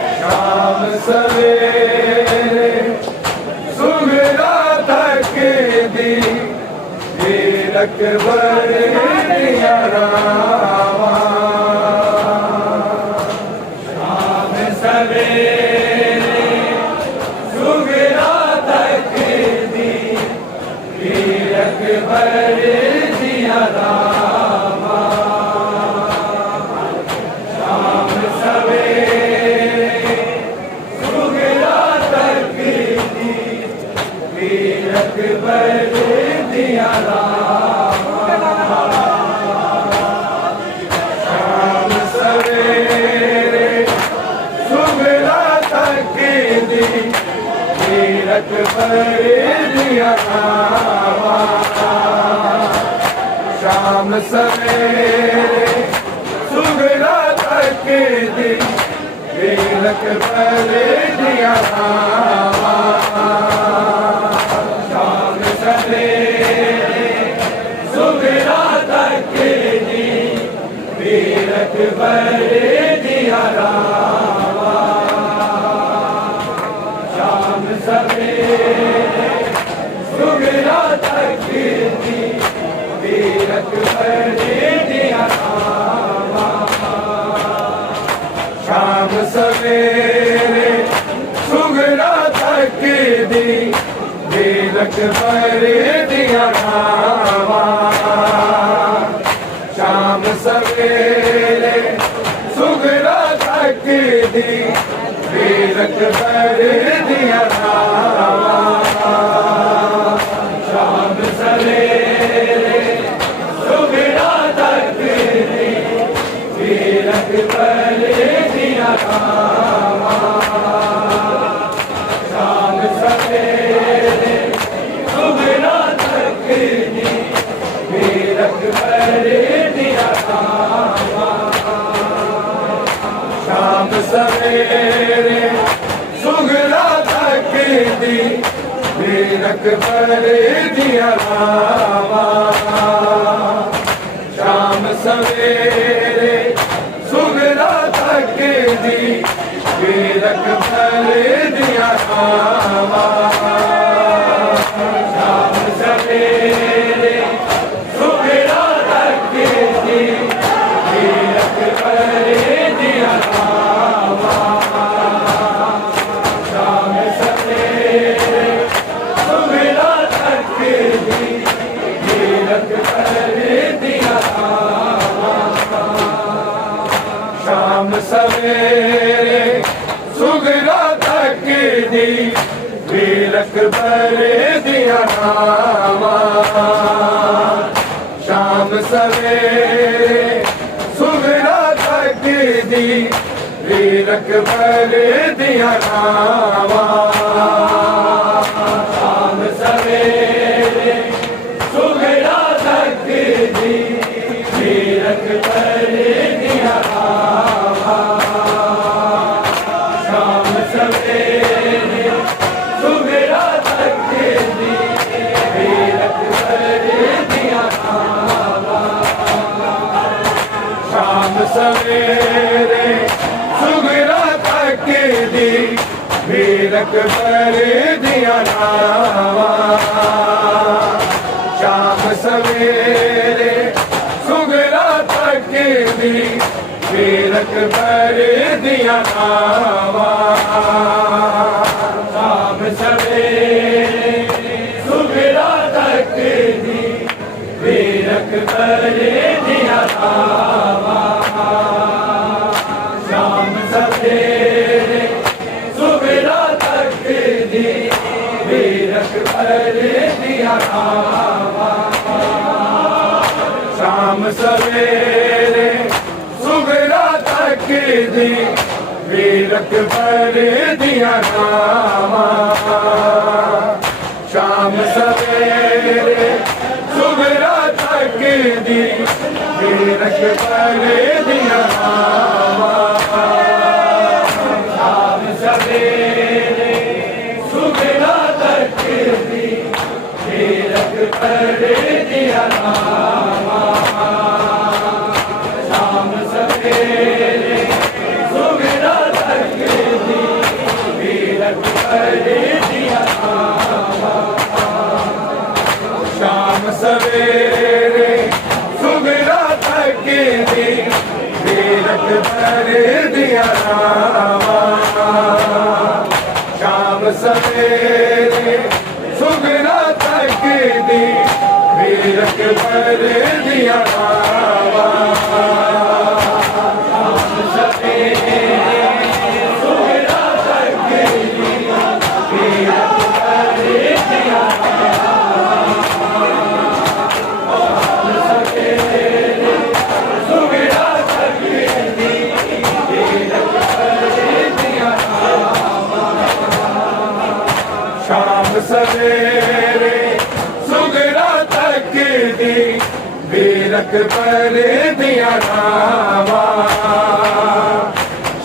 शाम सवेरे सुगरा तक दी हीरक बरिया रामा। शाम सवेरे सुगरा तक दी हीरक बरिया रामा। शाम सवेरे सुगरा तक दी हीरक बरिया रामा। शाम सवेरे सुगरा तक दी हीरक बरिया रामा। शाम सवेरे सुगरा तक दी हीरक बरिया रामा। शाम सवेरे सुगरा तक दी हीरक बरिया रामा। शाम सवेरे सुगरा तक दी हीरक बरिया रामा। शाम सवेरे सुगरा तक दी हीरक बरिया रामा। शाम सवेरे सुगरा तक दी हीरक बरिया रामा। शाम सवेरे सुगरा तक दी हीरक बरिया रामा। शाम सवेरे सुगरा तक दी हीरक बरिया रामा। शाम सवेरे सुगरा तक दी हीरक बरिया रामा। शाम सवेरे सुगरा तक दी हीरक बरिया रामा। शाम सवेरे सुगरा तक दी हीरक बरिया रामा। शाम सवेरे सुगरा तक दी हीरक बरिया रामा। शाम सवेरे सुगरा दी वीर अकबर दिया नावा शाम सवेरे सुगरा तक दी वीर अकबर दिया नावा शाम सवेरे सुगरा तक दी वीर अकबर दिया नावा शाम सवेरे सुगरा तक दी वीर अकबर दिया नावा शाम सवेरे सुगरा तक दी वीर अकबर दिया नावा शाम सवेरे सुगरा तक दी वीर अकबर दिया नावा शाम सवेरे सुगरा तक दी वीर अकबर दिया नावा शाम सवेरे सुगरा तक दी वीर अकबर दिया नावा शाम सवेरे सुगरा तक दी वीर अकबर दिया नावा शाम सवेरे सुगरा तक दी वीर अकबर दिया नावा शाम सवेरे सुगरा तक दी वीर अकबर दिया नावा शाम सवेरे सुगरा तक दी वीर अकबर दिया नावा शाम सवेरे सुगरा तक दी वीर अकबर दिया नावा शाम सवेरे सुगरा तक दी वीर अकबर दिया नावा शाम सवेरे सुगरा तक दी वीर अकबर दिया शाम सवेरे सुगरा तक दी वीर अकबर दिया नावा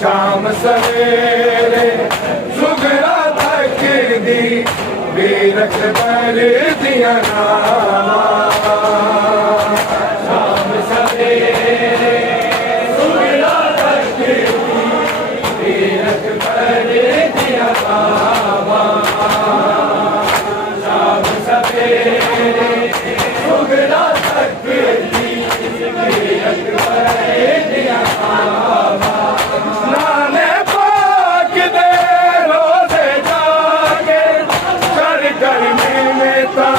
शाम सवेरे सुगरा तक दी वीर अकबर दिया नावा शाम सवेरे सुगरा तक दी वीर अकबर दिया नावा शाम सवेरे सुगरा तक दी वीर अकबर दिया नावा नाने पाक दे रोज़े जाके कर कर मिलता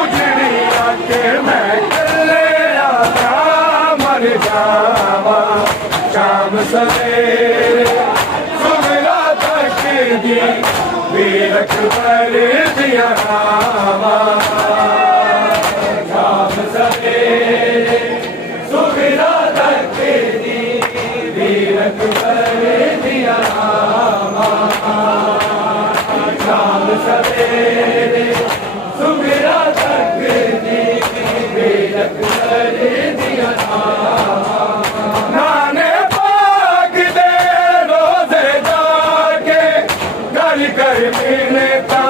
उजड़ी आके मैं कल्ले आका मर जावा शाम सवेरे सुगरा तक दी वीर अकबर दिया नावा शाम सवेरे सुगरा तक दी वीर अकबर दिया नावा शाम सवेरे सुगरा तक दी वीर अकबर दिया नावा नाने पाक दे रोज़े जाके कर कर मिलता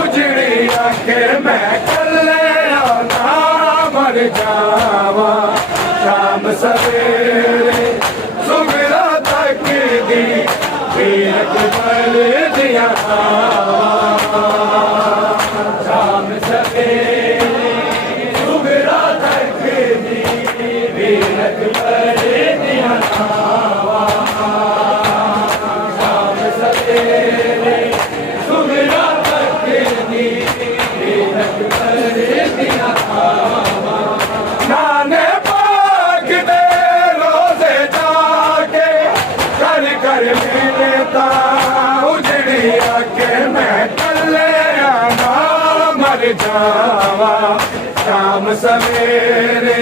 उजड़ी आके मैं कल्ले आना मर जावा शाम सवेरे सुगरा तक दी वीर अकबर दिया नावा शाम सवेरे सुगरा तक दी वीर अकबर दिया नावा शाम सवेरे सुगरा तक दी वीर अकबर दिया नावा नाने पाक दे रोज़े जाके कर कर मिलता उजड़ी शाम सवेरे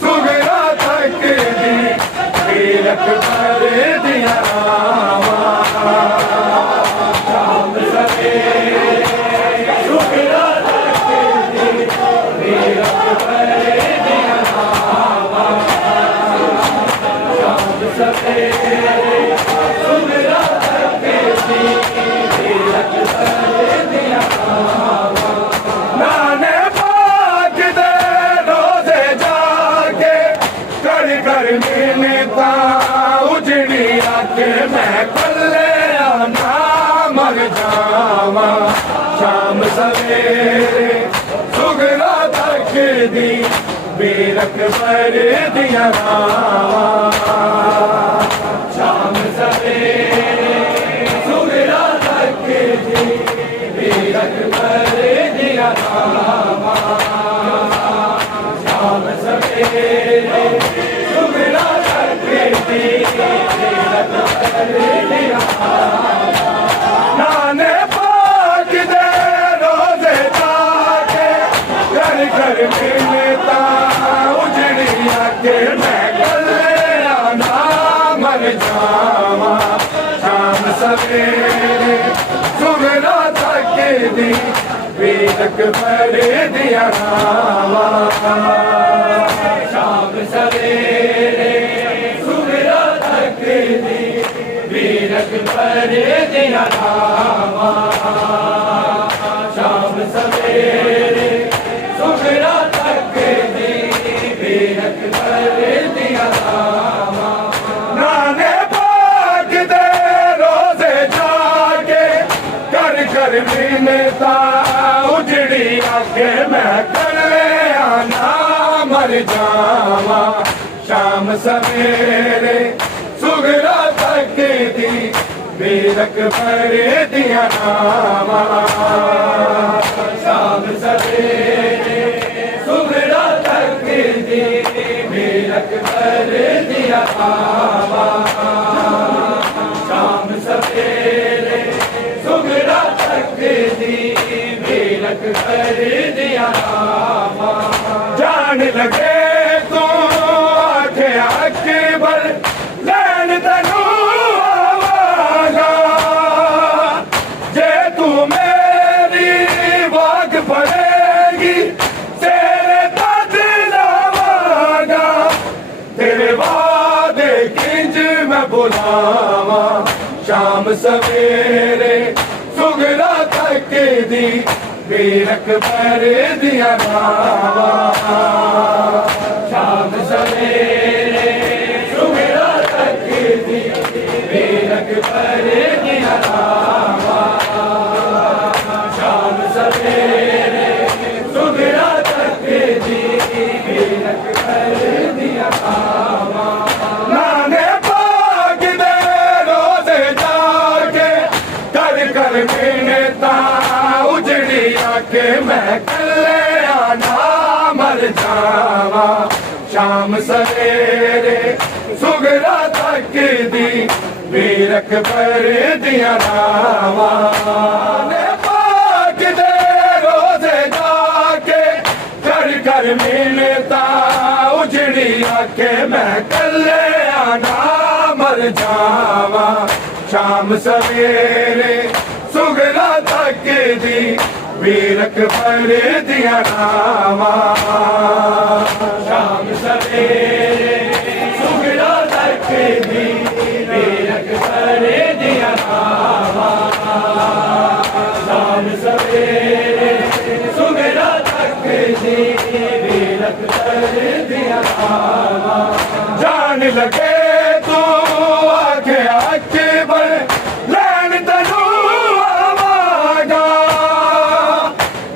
सुगरा तक दी वीरक पर दिया शाम सवेरे सुगरा तक दी वीरक पर दिया शाम सवेरे सुगरा तक दी वीरक पर दिया नाने पाक दे रोजे जाके कर मिलता उजड़ी आके मैं कल्ले आना मर जावा शाम सवेरे सुगरा तक दी वीरक पर दिया शाम सवेरे सुगरा तक दी वीरक पर दिया शाम सवेरे सुगरा तक दी वीरक पर दिया नाने पाक दे रोजे जाके कर मिलता उजड़ी आके मैं कल्ले आना मर जावा शाम सवेरे सुगरा तक दी वीरक पर दिया शाम सवेरे सुगरा तक दी वीरक पर दिया शाम सवेरे सुगरा तक दी वीरक पर दिया नाने पाक दे रोजे जाके कर मिलता उजड़ी आके मैं कल्ले आना मर जावा शाम सवेरे सुगरा तक दी वीरक पर दिया शाम सवेरे सुगरा तक दी वीरक पर दिया शाम सवेरे सुगरा तक दी वीरक कर दिया जान लगे तो आखे अकबर लैन तनू आवागा जे तू मेरी वाग पड़ेगी तेरे तद लावागा तेरे वादे किंज मैं बुलावा शाम सवेरे सुगरा तक दी वीरक पर दिया शाम सवेरे सुगरा तक दी वीरक पर दिया शाम सवेरे सुगरा तक दी वीरक पर दिया नाने पाक दे रोजे जाके कर मिलता उजड़ी आके मैं कल्ले आना मर जावा शाम सवेरे सुगरा तक दी वीरक पर दिया पाक दे रोजे जाके कर मिलता उजड़ी आके मैं कल्ले आना मर जावा शाम सवेरे सुगरा तक दी वीरक पर दिया शाम सवेरे सुगरा तक दी वीरक पर दिया शाम सवेरे सुगरा तक दी वीरक पर दिया जान लगे तो आके अकबर लैन तनू आवागा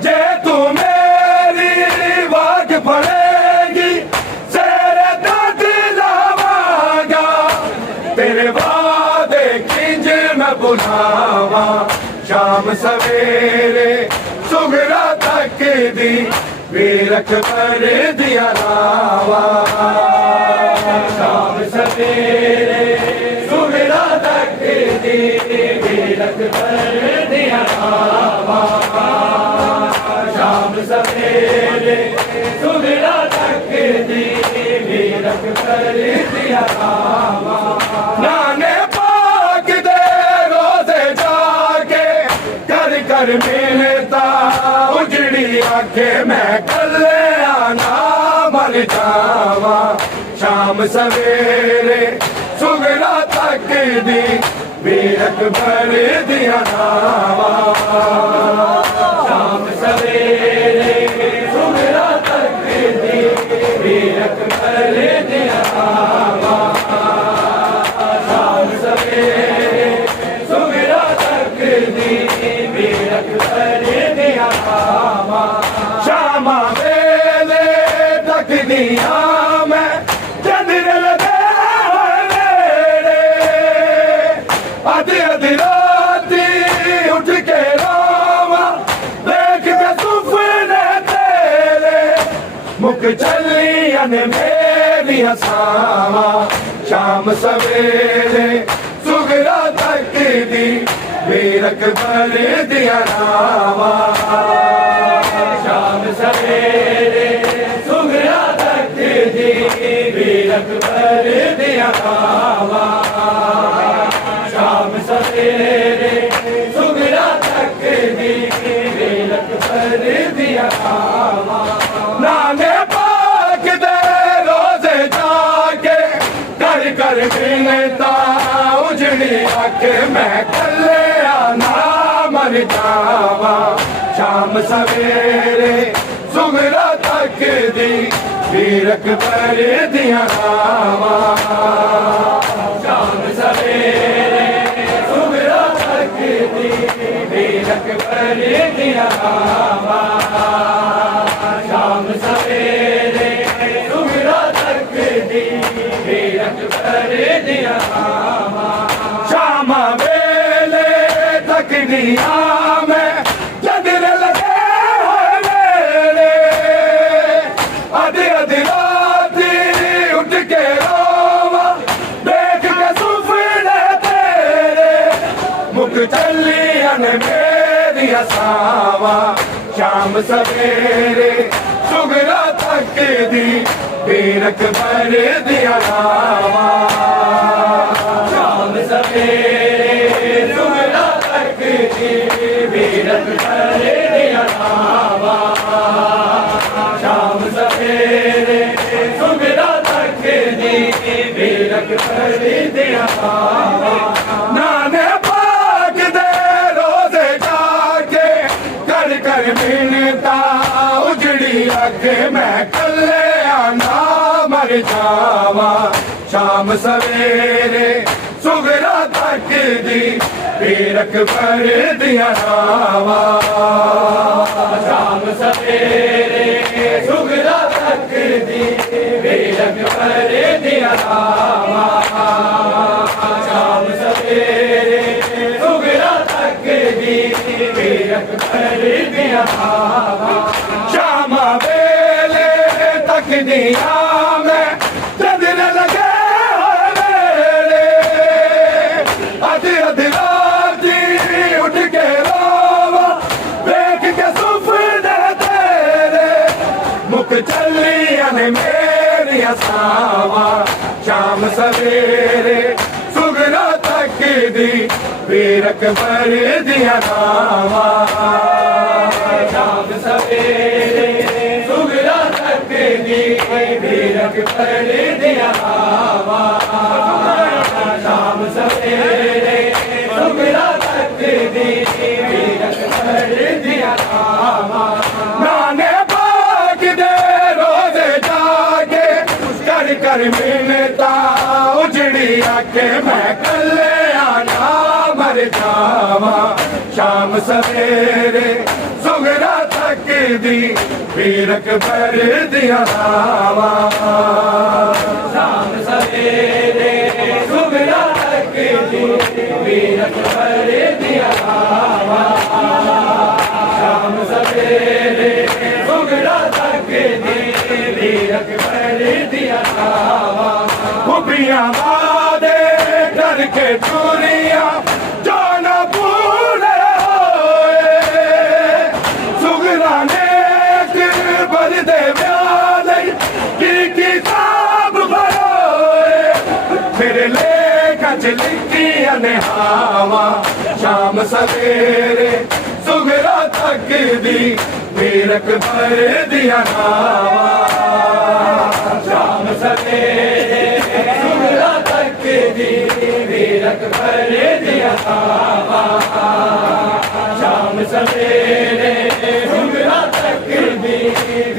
जे तू मेरी वाग पड़ेगी तेरे दर्द लावागा तेरे वादे किंज मैं बुलावा शाम सवेरे सुगरा तक दी वीरक पर दिया शाम सवेरे सुगरा तक दी वीरक पर दिया शाम सवेरे सुगरा वीरक कर दिया कावा नाने पाक दे रोज़े जाके कर कर मिलता उजड़ी आंखें मैं कल्ले आना मर जावा शाम सवेरे सुगरा तक दी वीरक भर दिया नावा शाम सवेरे सुगरा तक दी वीरक भर दिया नावा शाम सवेरे सुगरा तक दी वीरक भर दिया नावा शामा वेले तक दिया मैं चंद्र लगे आधी आधी राती उठ के रोवा देख के सुपने तेरे मुख चली अने मेरी हसावा शाम सवेरे सुगरा तक दी वीरक भर दिया नावा शाम सवेरे सुगरा तक दी वीरक भर दिया नावा शाम सवेरे सुगरा तक दी वीरक भर दिया कावा नाने पाक दे रोज़े जाके कर कर मिलता उजड़ी आंखें मैं कल्ले आना मर जावा शाम सवेरे सुगरा तक दी वीरक भर दिया कावा शाम सवेरे सुगरा तक दी वीरक भर दिया कावा शाम सवेरे सुगरा तक दी वीरक भर दिया कावा शाम वेले तक दिया मैं चंद्र लगे मेरे आधी आधी राती उठ के रोवा देख के सुपने तेरे मुख चली अने मेरी हसावा शाम सवेरे सुगरा तक दी वीरक भर दिया नावा शाम सवेरे सुगरा तक दी वीरक भर दिया नावा शाम सवेरे सुगरा तक दी वीरक भर दिया नावा नाने पाक दे रोज़े जाके कर कर मिलता उजड़ी आंखें मैं कल्ले आना मर जावा शाम सवेरे सुगरा तक दी वीरक भर दिया नावा शाम सवेरे सुगरा तक दी वीरक भर दिया नावा शाम सवेरे सुगरा तक दी वीरक भर दिया नावा शाम वेले तक दिया मैं चंद्र लगे मेरे आधी आधी राती उठ के रोवा देख के सुपने तेरे मुख चली अने मेरी हसावा शाम सवेरे सुगरा तक दी वीरक भर दिया नावा शाम सवेरे सुगरा तक दी वीरक भर दिया नावा शाम सवेरे सुगरा तक दी वीरक भर दिया नावा नाने पाक दे रोज़े जाके कर कर मिलता उजड़ी आंखें मैं कल्ले आना मर जावा शाम सवेरे सुगरा तक दी वीरक भर दिया नावा शाम सवेरे सुगरा तक दी वीरक भर दिया नावा शाम सवेरे सुगरा तक दी वीरक भर दिया नावा खुबियां वादे करके चूरिया जाना भूले सुगरा ने भर दे व्याल की किताब भर कच लिखियां ने हावा शाम सवेरे सुगरा तक दी वीरक भर दिया नावा शाम सवेरे सुगरा तक दी वीरक भर दिया नावा शाम सवेरे सुगरा तक दी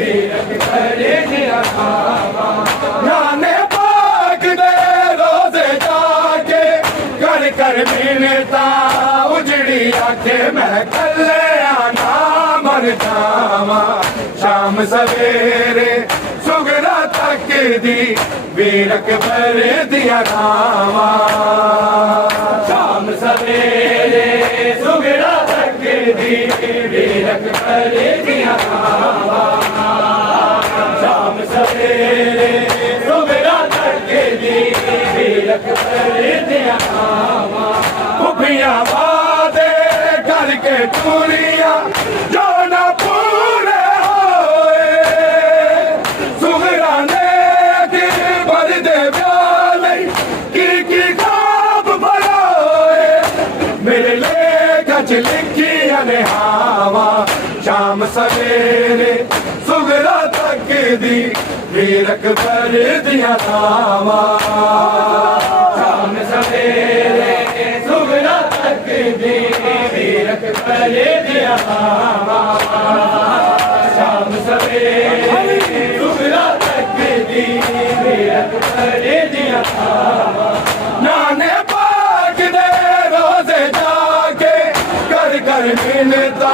वीरक भर दिया नावा नाने पाक दे रोजे जाके कर मिलता उजड़ी आके मैं कले आना मर जावा शाम सवेरे सुगरा तक दी वीरक भर दिया नावा शाम सवेरे सुगरा तक दी वीरक भर दिया नावा शाम सवेरे सुगरा तक दी वीरक भर दिया नावा खुफिया वादे करके टूरिया जो न पूरे होए सुगरा ने भर दे ब्याले की खाब भरोए मेरे लेख च लिखियां ने हावा शाम सवेरे सुगरा तक दी वीरक भर दिया नावा शाम सवेरे सुगरा तक दी वीरक भर दिया नावा शाम सवेरे सुगरा तक दी वीरक भर दिया नावा नाने पाक दे रोजे जाके कर मिलता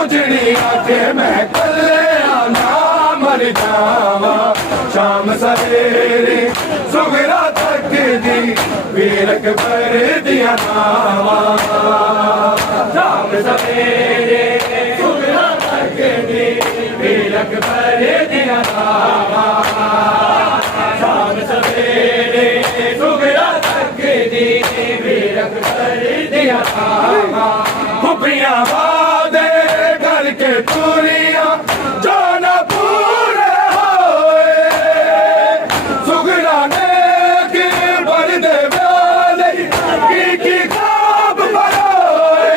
उजड़ी आके मैं कले आना मर जावा शाम सवेरे सुगरा तक दी वीरक भर दिया नावा शाम सवेरे सुगरा तक दी वीरक भर दिया नावा शाम सवेरे सुगरा तक दी वीरक भर दिया नावा खुफिया वादे करके टूरिया जो न पूरे होए सुगरा ने भर दे ब्याले की खाब भरोए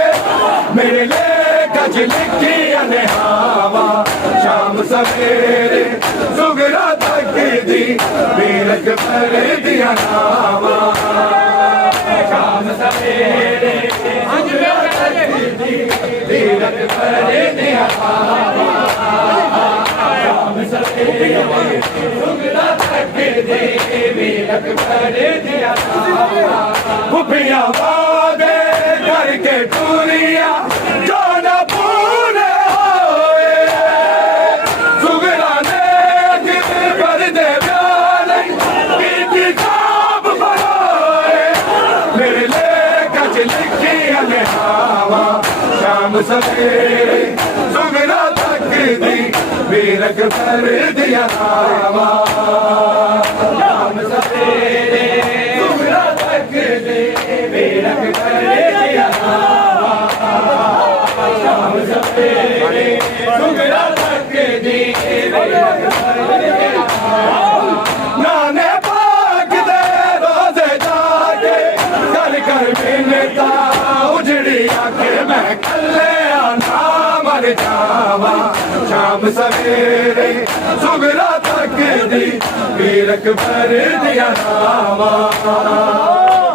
मेरे लेख च लिखियां ने हावा शाम सवेरे सुगरा तक दी वीरक भर दिया नावा शाम सवेरे सुगरा तक दी वीरक भर दिया नावा शाम सवेरे सुगरा तक दी वीरक भर दिया नावा खुफिया वादे करके टूरिया जो न पूरे होए सुगरा ने भर दे ब्याले की खाब भरोए मेरे लेख च लिखियां ने हावा शाम सवेरे सुगरा तक दी वीरक भर दिया नावा शाम सवेरे सुगरा तक दी वीरक भर दिया नावा शाम सवेरे सुगरा तक दी वीरक भर दिया नावा नाने पाक दे रोजे जाके कर मिलता उजड़ी आके मैं कले आना मर जावा शाम सवेरे सुगरा तक दी वीरक भर दिया नावा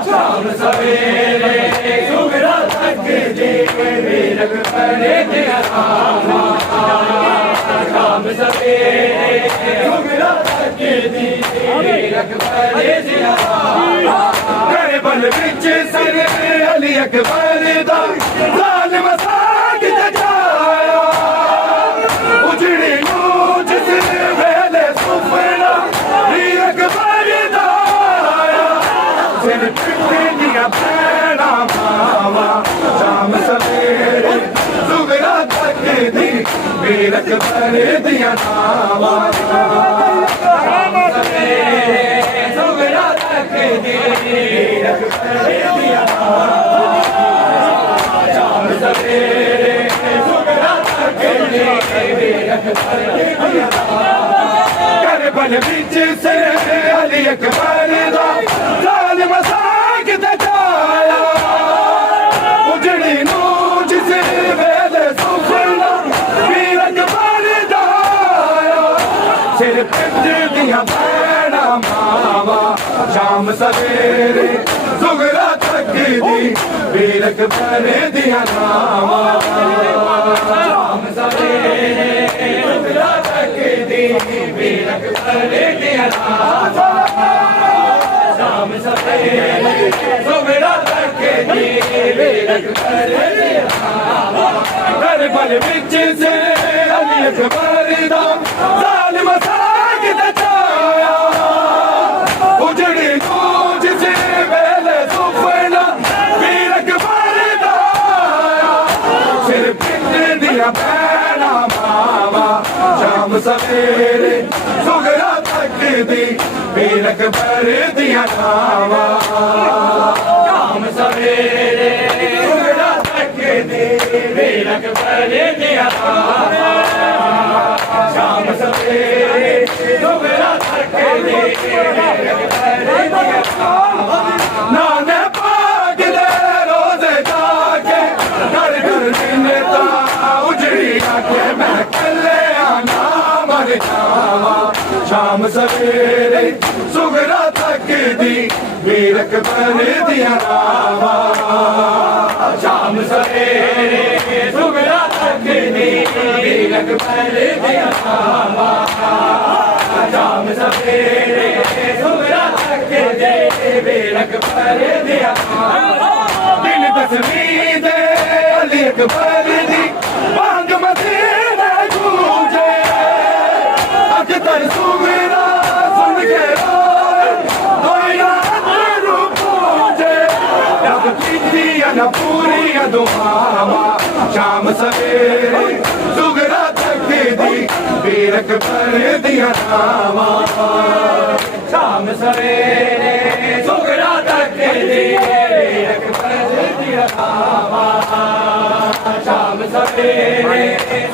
शाम सवेरे सुगरा तक दी वीरक भर दिया नावा शाम सवेरे सुगरा तक दी वीरक भर दिया नावा कर बल विच सर अली अकबर दा जालिम साकित जाया उजड़ी नूं जिस वेले सुपना वीरक भर दा आया सिर पिटे दिया भैणा भावा शाम सवेरे सुगरा तक दी वीरक भर दिया नावा शाम सवेरे सुगरा तक दी वीरक भर दिया नावा शाम सवेरे सुगरा तक दी वीरक भर दिया नावा कर बल विच सिर अली अकबर दा जालिम साकित शाम सवेरे सुगरा तकदी वीर अकबर दिया नावा शाम सवेरे सुगरा तकदी वीर अकबर दिया नावा शाम सवेरे सुगरा तकदी वीर अकबर दिया नावा करबल विच से अली अकबर दा जालिम सागिद छाया उजड़ी गूंज से वेले सुफना वीर अकबर दा सिर पिंड दिया पैना मावा शाम सवेरे सुगरा तकदी वीर अकबर दिया नावा शाम सवेरे सुगरा तकदी वीर अकबर दिया नावा शाम सवेरे सुगरा तकदी वीर अकबर दिया नावा नाने पाक दे रोज़े जाके घर घर जिन्नता उजड़ी आके मैं कल्ले आना मर जावा शाम सवेरे सुगरा तकदी वीर अकबर दिया नावा शाम सवेरे सुगरा तकदी वीर अकबर दिया नावा शाम सवेरे सुगरा तकदी वीर अकबर दिया नावा दिन दसवीं दे अली अकबर दी बांग मदीने गूंजे अख्तर सुगरा सुन के रोए दोया तेरू पूजे रब कीती न पूरी दुआवा शाम सवेरे सुगरा तकदी वीर अकबर दिया नावा शाम सवेरे सुगरा तकदी वीर अकबर दिया नावा शाम सवेरे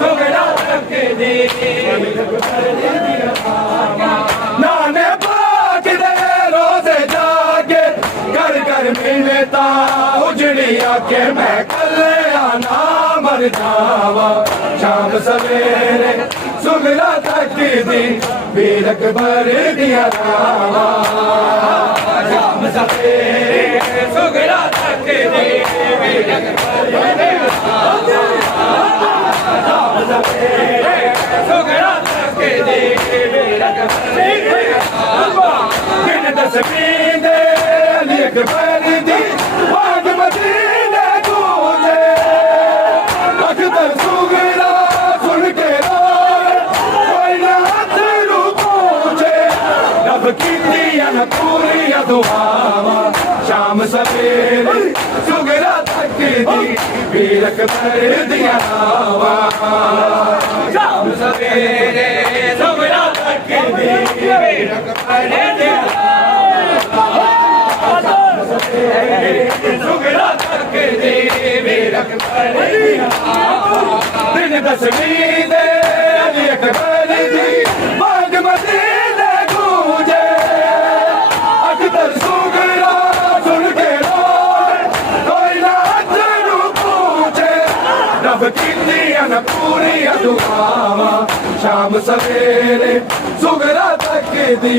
सुगरा तकदी वीर अकबर दिया नावा नाने पाक दे रोज़े जाके घर घर मिलता उजड़ी आके मैं कल्ले आना मर जावा शाम सवेरे सुगरा तकदी वीर अकबर दिया नावा शाम सवेरे सुगरा तकदी वीर अकबर दिया नावा शाम सवेरे सुगरा तकदी वीर अकबर दिया नावा दिन दसवीं दे अली अकबर दी बाग मदीने गूंजे अख्तर सुगरा सुन के रोए कोई ना तेरू पूछे रब कीती न पूरी दुआवा शाम सवेरे सुगरा तकदी वीर अकबर दिया नावा शाम सवेरे सुगरा तकदी वीर अकबर दिया सुगरा तकदी वीर अकबर दिया दिन दसवीं दे अली अकबर दी बाग मदीने गूंजे अख्तर सुगरा सुन के रोए कोई ना तेरू पूछे रब कीती न पूरी दुआवा शाम सवेरे सुगरा तकदी